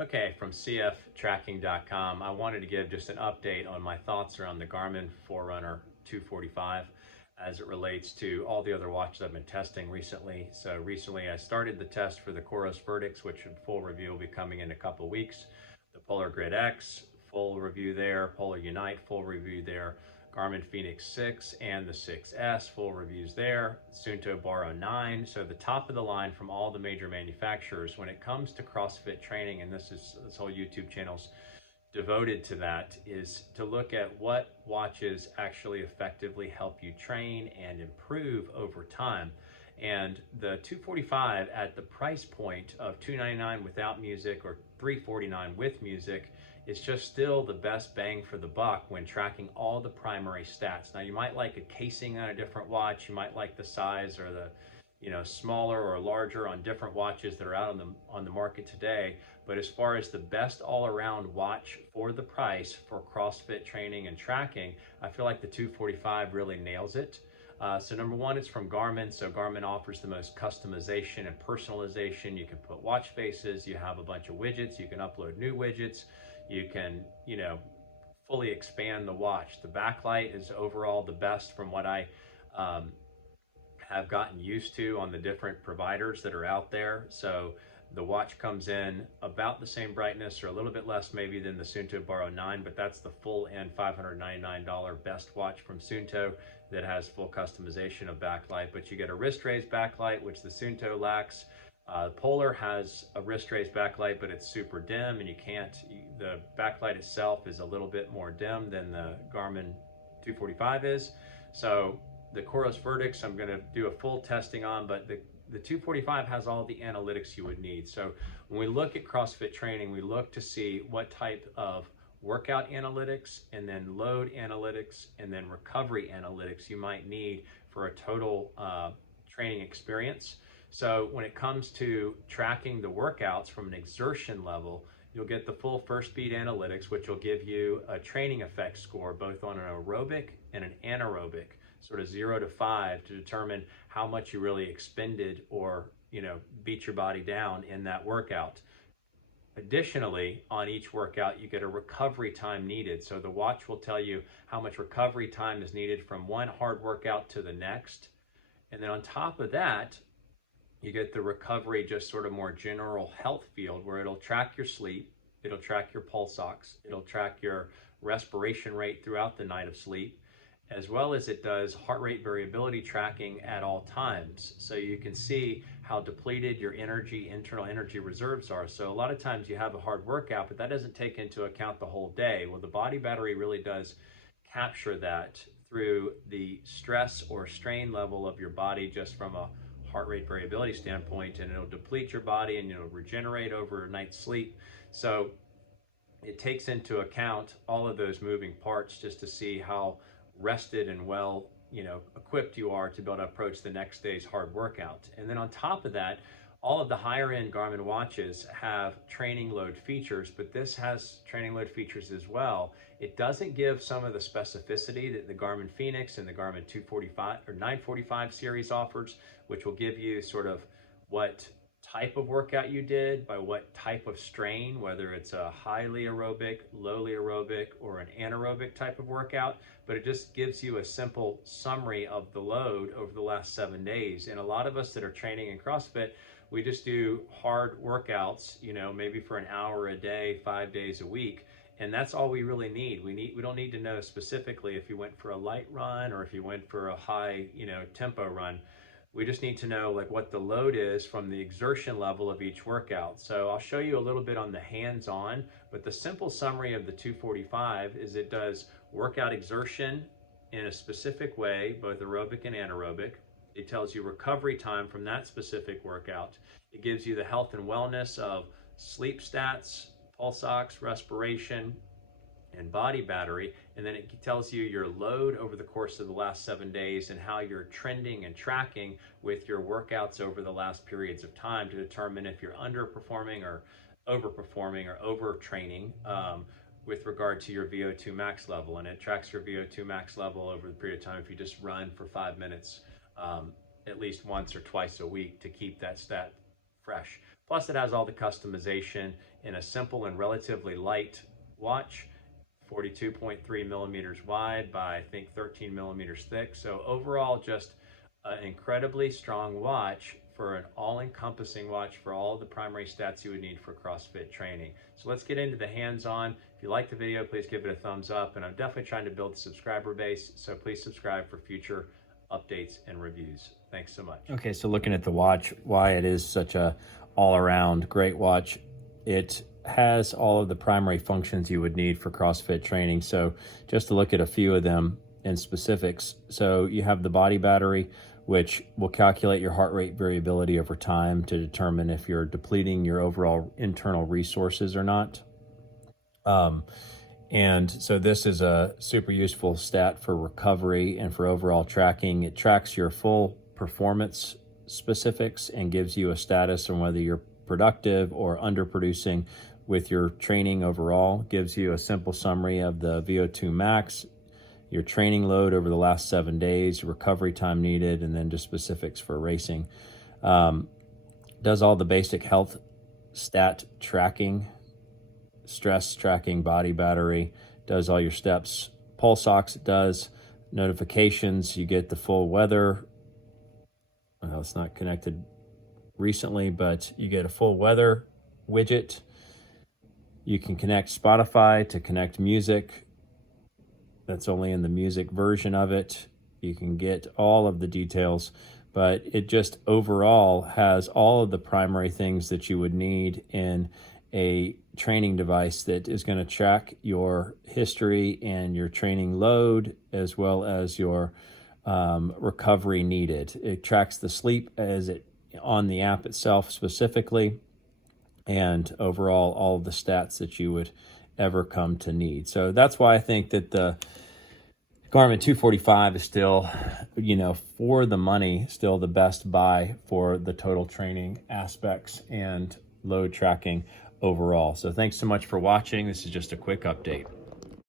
Okay, from cftracking.com, I wanted to give just an update on my thoughts around the Garmin Forerunner 245 as it relates to all the other watches I've been testing recently. So recently I started the test for the Coros Verdicts, which full review will be coming in a couple weeks. The Polar Grid X, full review there. Polar Unite, full review there. Garmin Fenix 6 and the 6S, full reviews there. Suunto Baro 9. So the top of the line from all the major manufacturers when it comes to CrossFit training, and this whole YouTube channel's devoted to that, is to look at what watches actually effectively help you train and improve over time. And the 245 at the price point of $299 without music or $349 with music is just still the best bang for the buck when tracking all the primary stats. Now you might like a casing on a different watch, you might like the size or the smaller or larger on different watches that are out on the market today. But as far as the best all-around watch for the price for CrossFit training and tracking, I feel like the 245 really nails it. So number one, it's from Garmin. So Garmin offers the most customization and personalization. You can put watch faces, you have a bunch of widgets, you can upload new widgets, you can, fully expand the watch. The backlight is overall the best from what I have gotten used to on the different providers that are out there. So the watch comes in about the same brightness or a little bit less maybe than the Suunto Baro 9, but that's the full end $599 best watch from Suunto that has full customization of backlight. But you get a wrist raised backlight, which the Suunto lacks. Polar has a wrist raised backlight, but it's super dim, and the backlight itself is a little bit more dim than the Garmin 245 is. So the Coros Verdicts I'm going to do a full testing on, but the 245 has all the analytics you would need. So when we look at CrossFit training, we look to see what type of workout analytics and then load analytics and then recovery analytics you might need for a total training experience. So when it comes to tracking the workouts from an exertion level, you'll get the full first speed analytics, which will give you a training effect score, both on an aerobic and an anaerobic, sort of 0 to 5, to determine how much you really expended or, beat your body down in that workout. Additionally, on each workout, you get a recovery time needed. So the watch will tell you how much recovery time is needed from one hard workout to the next. And then on top of that, you get the recovery, just sort of more general health field, where it'll track your sleep, it'll track your pulse ox, it'll track your respiration rate throughout the night of sleep, as well as it does heart rate variability tracking at all times. So you can see how depleted your internal energy reserves are. So a lot of times you have a hard workout, but that doesn't take into account the whole day. Well, the body battery really does capture that through the stress or strain level of your body, just from a heart rate variability standpoint, and it'll deplete your body and it'll regenerate over a night's sleep. So it takes into account all of those moving parts just to see how rested and well equipped you are to be able to approach the next day's hard workout. And then on top of that, all of the higher end Garmin watches have training load features, but this has training load features as well. It doesn't give some of the specificity that the Garmin Fenix and the Garmin 245 or 945 series offers, which will give you sort of what type of workout you did by what type of strain, whether it's a highly aerobic, lowly aerobic, or an anaerobic type of workout. But it just gives you a simple summary of the load over the last 7 days. And a lot of us that are training in CrossFit, we just do hard workouts, maybe for an hour a day, 5 days a week. And that's all we really need. We don't need to know specifically if you went for a light run or if you went for a high, tempo run. We just need to know what the load is from the exertion level of each workout. So I'll show you a little bit on the hands-on, but the simple summary of the 245 is it does workout exertion in a specific way, both aerobic and anaerobic. It tells you recovery time from that specific workout. It gives you the health and wellness of sleep stats, pulse ox, respiration, and body battery, and then it tells you your load over the course of the last 7 days and how you're trending and tracking with your workouts over the last periods of time to determine if you're underperforming or overperforming or overtraining with regard to your VO2 max level. And it tracks your VO2 max level over the period of time if you just run for 5 minutes at least once or twice a week to keep that stat fresh. Plus it has all the customization in a simple and relatively light watch, 42.3 millimeters wide by I think 13 millimeters thick. So overall, just an incredibly strong watch for an all-encompassing watch for all the primary stats you would need for CrossFit training. So let's get into the hands-on. If you like the video, please give it a thumbs up. And I'm definitely trying to build a subscriber base, so please subscribe for future updates and reviews. Thanks so much. Okay, so looking at the watch, why it is such a all-around great watch, it has all of the primary functions you would need for CrossFit training. So just to look at a few of them in specifics. So you have the body battery, which will calculate your heart rate variability over time to determine if you're depleting your overall internal resources or not. And so this is a super useful stat for recovery and for overall tracking. It tracks your full performance specifics and gives you a status on whether you're productive or underproducing with your training overall. Gives you a simple summary of the VO2 max, your training load over the last 7 days, recovery time needed, and then just specifics for racing. Does all the basic health stat tracking, stress tracking, body battery, does all your steps. Pulse ox does notifications. You get the full weather. Well, it's not connected recently, but you get a full weather widget. You can connect Spotify to connect music. That's only in the music version of it. You can get all of the details, but it just overall has all of the primary things that you would need in a training device that is going to track your history and your training load, as well as your recovery needed. It tracks the sleep as it on the app itself specifically, and overall all of the stats that you would ever come to need. So that's why I think that the Garmin 245 is still, for the money, still the best buy for the total training aspects and load tracking overall. So thanks so much for watching. This is just a quick update.